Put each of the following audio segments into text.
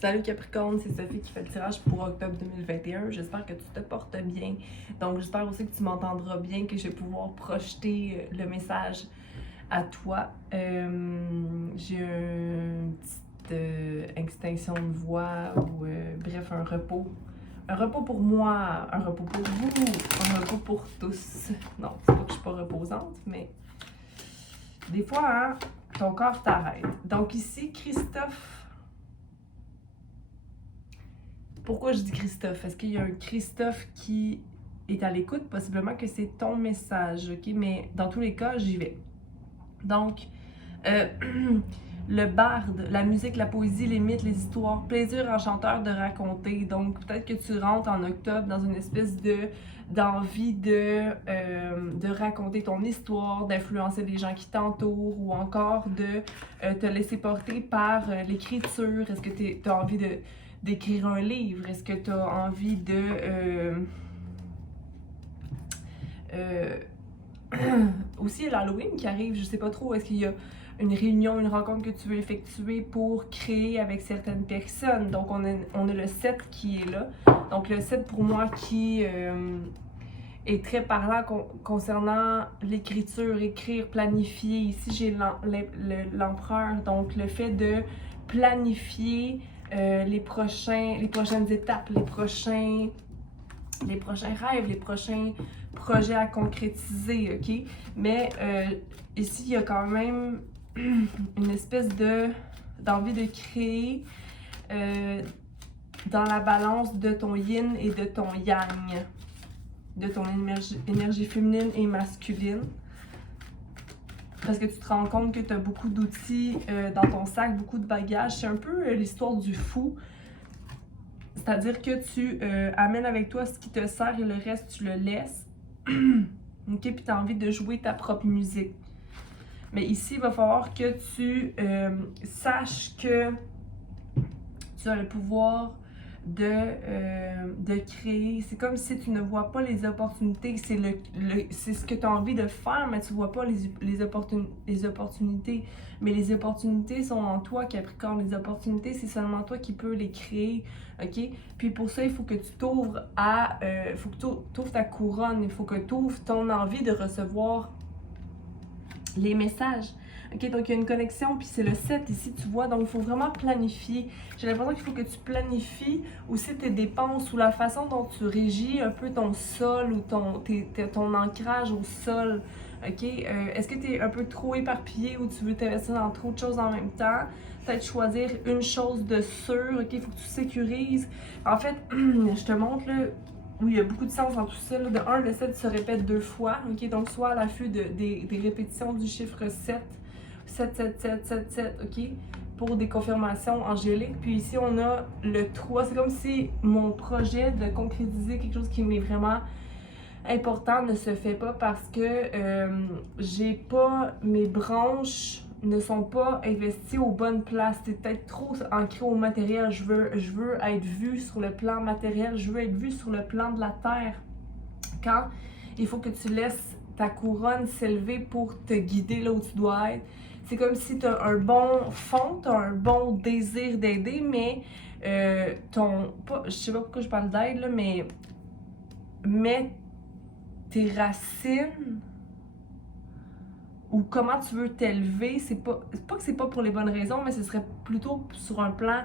Salut Capricorne, c'est Sophie qui fait le tirage pour octobre 2021. J'espère que tu te portes bien. Donc j'espère aussi que tu m'entendras bien, que je vais pouvoir projeter le message à toi. J'ai une petite extinction de voix ou bref, un repos. Un repos pour moi, un repos pour vous, un repos pour tous. Non, c'est pas que je suis pas reposante, mais des fois, hein, ton corps t'arrête. Donc ici, Christophe. Pourquoi je dis Christophe? Est-ce qu'il y a un Christophe qui est à l'écoute? Possiblement que c'est ton message, ok? Mais dans tous les cas, j'y vais. Donc, le barde, la musique, la poésie, les mythes, les histoires, plaisir enchanteur de raconter. Donc, peut-être que tu rentres en octobre dans une espèce d'envie de raconter ton histoire, d'influencer les gens qui t'entourent ou encore de te laisser porter par l'écriture. Est-ce que tu as envie d'écrire un livre? Est-ce que tu as envie aussi l'Halloween qui arrive, je sais pas trop, est-ce qu'il y a une réunion, une rencontre que tu veux effectuer pour créer avec certaines personnes? Donc on a le 7 qui est là. Donc le 7 pour moi qui est très parlant concernant l'écriture, écrire, planifier. Ici j'ai l'empereur, donc le fait de planifier les prochaines étapes, les prochains rêves, les prochains projets à concrétiser, ok? Mais ici, il y a quand même une espèce d'envie de créer dans la balance de ton yin et de ton yang, de ton énergie féminine et masculine. Parce que tu te rends compte que tu as beaucoup d'outils dans ton sac, beaucoup de bagages. C'est un peu l'histoire du fou. C'est-à-dire que tu amènes avec toi ce qui te sert et le reste, tu le laisses. OK? Puis tu as envie de jouer ta propre musique. Mais ici, il va falloir que tu saches que tu as le pouvoir de créer. C'est comme si tu ne vois pas les opportunités. C'est ce que tu as envie de faire, mais tu ne vois pas les opportunités. Mais les opportunités sont en toi, Capricorne. Les opportunités, c'est seulement toi qui peux les créer. OK? Puis pour ça, il faut que tu t'ouvres il faut que tu ouvres ta couronne. Il faut que tu ouvres ton envie de recevoir les messages. OK, donc il y a une connexion, puis c'est le 7 ici, tu vois, donc il faut vraiment planifier. J'ai l'impression qu'il faut que tu planifies aussi tes dépenses ou la façon dont tu régis un peu ton sol ou ton ancrage au sol. OK, est-ce que tu es un peu trop éparpillé ou tu veux t'investir dans trop de choses en même temps? Peut-être choisir une chose de sûr, OK, il faut que tu sécurises. En fait, je te montre là. Oui, il y a beaucoup de sens dans tout ça. Là. De 1, le 7 se répète 2 fois. OK? Donc, soit à l'affût des répétitions du chiffre 7. 7, 7, 7, 7, 7. OK? Pour des confirmations angéliques. Puis ici, on a le 3. C'est comme si mon projet de concrétiser quelque chose qui m'est vraiment important ne se fait pas parce que j'ai pas mes branches ne sont pas investis aux bonnes places. C'est peut-être trop ancré au matériel. Je veux être vue sur le plan matériel. Je veux être vue sur le plan de la terre. Quand il faut que tu laisses ta couronne s'élever pour te guider là où tu dois être. C'est comme si tu as un bon fond, tu as un bon désir d'aider, mais je sais pas pourquoi je parle d'aide, là, mais tes racines ou comment tu veux t'élever, c'est pas que c'est pas pour les bonnes raisons, mais ce serait plutôt sur un plan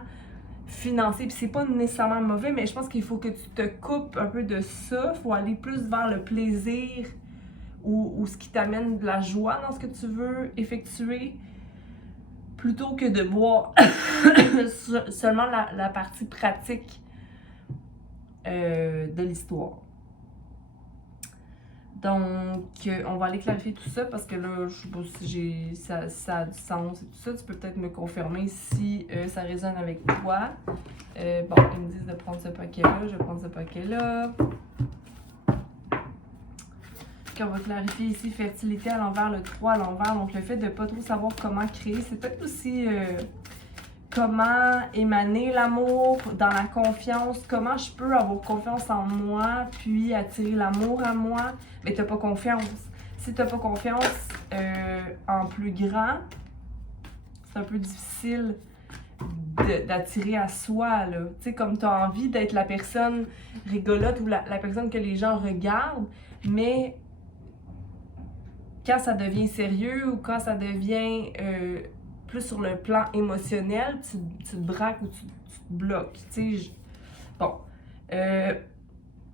financier. Puis c'est pas nécessairement mauvais, mais je pense qu'il faut que tu te coupes un peu de ça. Il faut aller plus vers le plaisir ou ce qui t'amène de la joie dans ce que tu veux effectuer, plutôt que de voir seulement la partie pratique de l'histoire. Donc, on va aller clarifier tout ça parce que là, je sais pas si ça a du sens et tout ça. Tu peux peut-être me confirmer si ça résonne avec toi. Bon, ils me disent de prendre ce paquet-là. Je vais prendre ce paquet-là. On va clarifier ici fertilité à l'envers, le 3 à l'envers. Donc, le fait de ne pas trop savoir comment créer, c'est peut-être aussi comment émaner l'amour dans la confiance, comment je peux avoir confiance en moi, puis attirer l'amour à moi. Mais tu n'as pas confiance. Si tu n'as pas confiance en plus grand, c'est un peu difficile d'attirer à soi, là. Tu sais, comme tu as envie d'être la personne rigolote ou la personne que les gens regardent, mais quand ça devient sérieux ou quand ça devient plus sur le plan émotionnel, tu te braques ou tu te bloques, tu sais. Bon.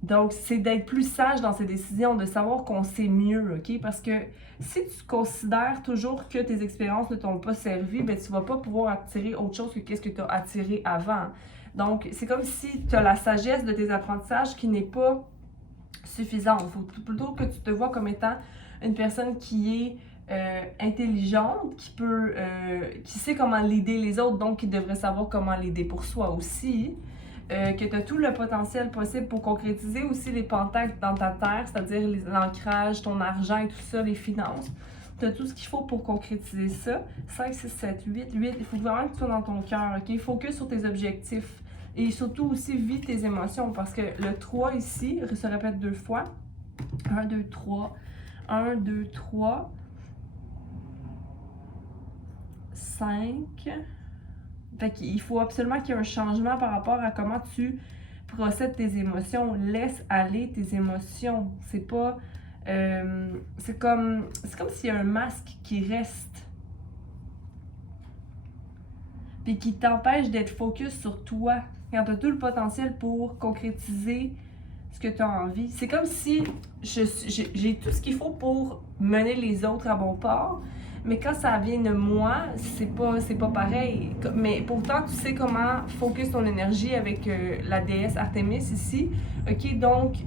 Donc, c'est d'être plus sage dans ses décisions, de savoir qu'on sait mieux, OK? Parce que si tu considères toujours que tes expériences ne t'ont pas servi, ben tu vas pas pouvoir attirer autre chose que qu'est-ce que tu as attiré avant. Donc, c'est comme si tu as la sagesse de tes apprentissages qui n'est pas suffisante. Il faut plutôt que tu te vois comme étant une personne qui est intelligente, qui sait comment l'aider les autres, donc qui devrait savoir comment l'aider pour soi aussi. Que tu as tout le potentiel possible pour concrétiser aussi les pentacles dans ta terre, c'est-à-dire l'ancrage, ton argent et tout ça, les finances. Tu as tout ce qu'il faut pour concrétiser ça. 5, 6, 7, 8, 8. Il faut vraiment que tu sois dans ton cœur, OK? Focus sur tes objectifs. Et surtout aussi, vis tes émotions parce que le 3 ici se répète 2 fois. 1, 2, 3. 1, 2, 3. 5. Fait qu'il faut absolument qu'il y ait un changement par rapport à comment tu procèdes tes émotions. Laisse aller tes émotions. C'est pas... c'est comme s'il y a un masque qui reste. Puis qui t'empêche d'être focus sur toi. Quand tu as tout le potentiel pour concrétiser ce que tu as envie. C'est comme si j'ai tout ce qu'il faut pour mener les autres à bon port. Mais quand ça vient de moi, c'est pas pareil. Mais pourtant, tu sais comment focus ton énergie avec la déesse Artémis ici. OK, donc...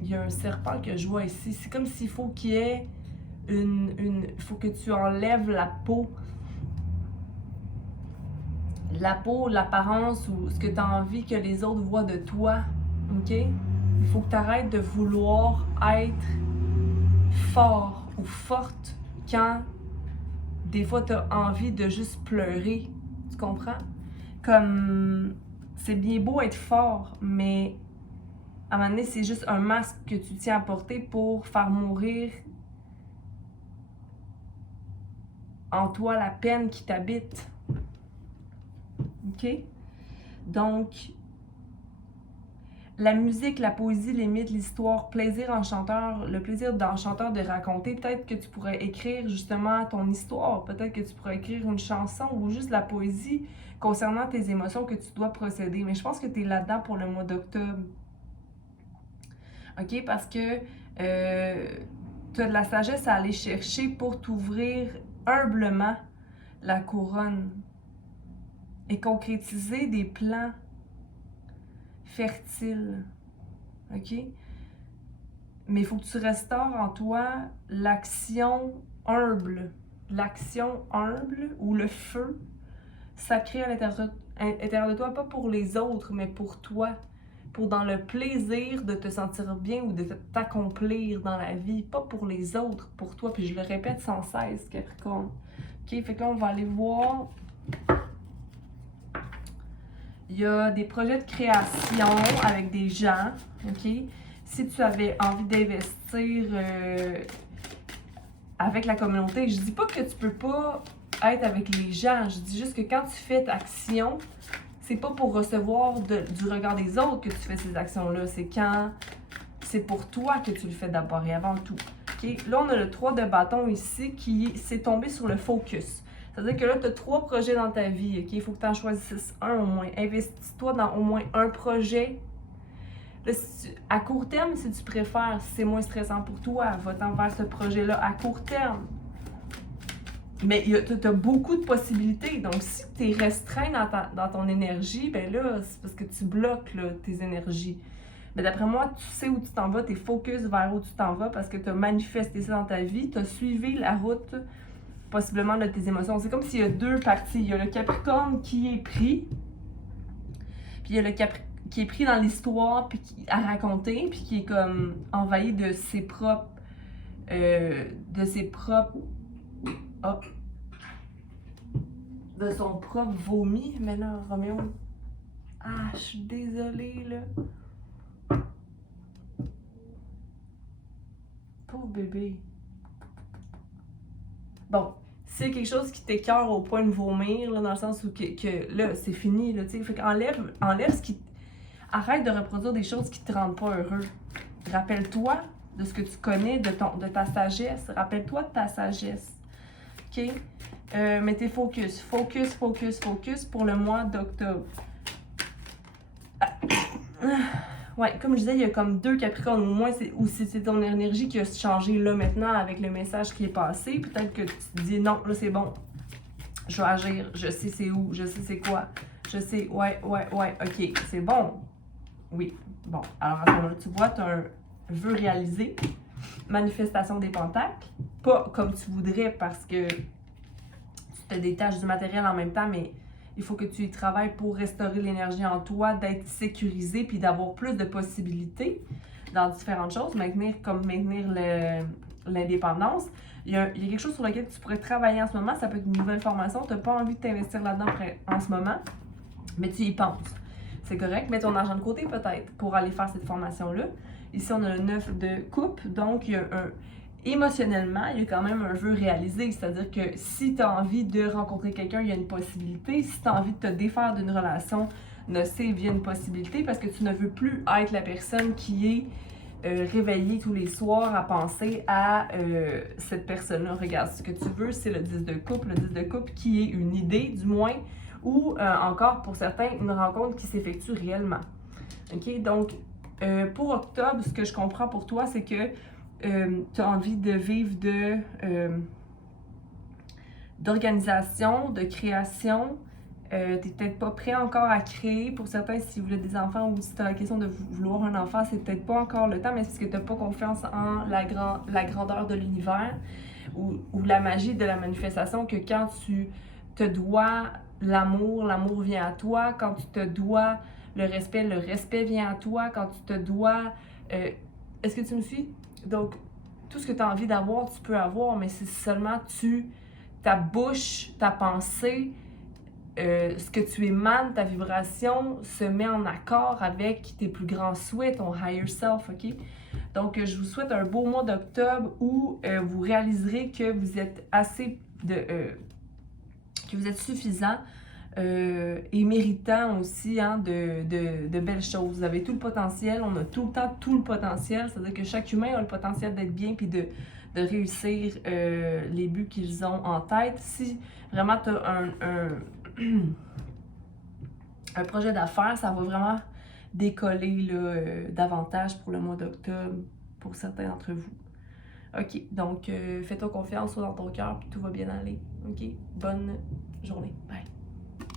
il y a un serpent que je vois ici. C'est comme s'il faut qu'il y ait il faut que tu enlèves la peau. La peau, l'apparence ou ce que tu as envie que les autres voient de toi, OK? Il faut que tu arrêtes de vouloir être fort ou forte quand des fois tu as envie de juste pleurer. Tu comprends? Comme c'est bien beau être fort, mais à un moment donné, c'est juste un masque que tu tiens à porter pour faire mourir en toi la peine qui t'habite. OK? Donc, la musique, la poésie, les mythes, l'histoire, plaisir en chanteur, le plaisir d'un chanteur de raconter, peut-être que tu pourrais écrire justement ton histoire, peut-être que tu pourrais écrire une chanson ou juste la poésie concernant tes émotions que tu dois procéder. Mais je pense que tu es là-dedans pour le mois d'octobre. OK? Parce que tu as de la sagesse à aller chercher pour t'ouvrir humblement la couronne et concrétiser des plans fertiles. OK? Mais il faut que tu restaures en toi l'action humble. L'action humble ou le feu sacré à l'intérieur de toi, pas pour les autres, mais pour toi. Pour dans le plaisir de te sentir bien ou de t'accomplir dans la vie, pas pour les autres, pour toi. Puis je le répète sans cesse, Capricorne. OK? Fait que là, on va aller voir. Il y a des projets de création avec des gens, OK? Si tu avais envie d'investir avec la communauté, je dis pas que tu peux pas être avec les gens, je dis juste que quand tu fais ta action, c'est pas pour recevoir du regard des autres que tu fais ces actions-là, c'est pour toi que tu le fais d'abord et avant tout. OK? Là, on a le 3 de bâton ici qui s'est tombé sur le focus. C'est-à-dire que là, tu as 3 projets dans ta vie, OK? Il faut que tu en choisisses un au moins. Investis-toi dans au moins un projet. Là, à court terme, si tu préfères, si c'est moins stressant pour toi, va-t'en vers ce projet-là à court terme. Mais tu as beaucoup de possibilités. Donc, si tu es restreint dans ton énergie, ben là, c'est parce que tu bloques là, tes énergies. Mais d'après moi, tu sais où tu t'en vas, tu es focus vers où tu t'en vas parce que tu as manifesté ça dans ta vie, tu as suivi la route possiblement de tes émotions. C'est comme s'il y a 2 parties. Il y a le Capricorne qui est pris, puis il y a le Capricorne qui est pris dans l'histoire, puis à raconter, puis qui est comme envahi de ses propres... hop, de son propre vomi. Mais là, Roméo... Ah, je suis désolée, là. Pauvre bébé. Bon, c'est quelque chose qui t'écœure au point de vomir, là, dans le sens où là, c'est fini, là, tu sais. Fait qu'enlève ce qui... Arrête de reproduire des choses qui te rendent pas heureux. Rappelle-toi de ce que tu connais, de ta sagesse. Rappelle-toi de ta sagesse. OK? Mettez focus pour le mois d'octobre. Ouais, comme je disais, il y a comme 2 Capricornes au moins, ou si c'est ton énergie qui a changé là maintenant avec le message qui est passé. Peut-être que tu te dis non, là c'est bon, je vais agir, je sais c'est où, je sais c'est quoi, je sais, ouais, ok, c'est bon. Oui, bon, alors à ce moment-là, tu vois, tu as un vœu réalisé, manifestation des pentacles, pas comme tu voudrais parce que tu te détaches du matériel en même temps, mais il faut que tu y travailles pour restaurer l'énergie en toi, d'être sécurisé puis d'avoir plus de possibilités dans différentes choses, maintenir l'indépendance. Il y a quelque chose sur lequel tu pourrais travailler en ce moment, ça peut être une nouvelle formation, tu n'as pas envie de t'investir là-dedans en ce moment, mais tu y penses. C'est correct, mets ton argent de côté peut-être pour aller faire cette formation-là. Ici, on a le 9 de coupe, donc il y a émotionnellement, il y a quand même un vœu réalisé. C'est-à-dire que si tu as envie de rencontrer quelqu'un, il y a une possibilité. Si tu as envie de te défaire d'une relation nocive, il y a une possibilité parce que tu ne veux plus être la personne qui est réveillée tous les soirs à penser à cette personne-là. Regarde, ce que tu veux, c'est le 10 de coupe. Le 10 de coupe qui est une idée, du moins, ou encore pour certains, une rencontre qui s'effectue réellement. OK? Donc, pour octobre, ce que je comprends pour toi, c'est que tu as envie de vivre d'organisation, de création. Tu n'es peut-être pas prêt encore à créer. Pour certains, si vous voulez des enfants ou si tu as la question de vouloir un enfant, c'est peut-être pas encore le temps, mais c'est parce que tu n'as pas confiance en la grandeur de l'univers ou la magie de la manifestation, que quand tu te dois l'amour vient à toi. Quand tu te dois le respect vient à toi. Quand tu te dois... est-ce que tu me suis? Donc, tout ce que tu as envie d'avoir, tu peux avoir, mais c'est seulement ta bouche, ta pensée, ce que tu émanes, ta vibration se met en accord avec tes plus grands souhaits, ton higher self, OK? Donc, je vous souhaite un beau mois d'octobre où vous réaliserez que vous êtes que vous êtes suffisant et méritant aussi de belles choses. Vous avez tout le potentiel, on a tout le temps tout le potentiel, c'est-à-dire que chaque humain a le potentiel d'être bien puis de réussir les buts qu'ils ont en tête. Si vraiment tu as un projet d'affaires, ça va vraiment décoller là, davantage pour le mois d'octobre pour certains d'entre vous. OK, donc fais-toi confiance, sois dans ton cœur, puis tout va bien aller. OK, bonne journée.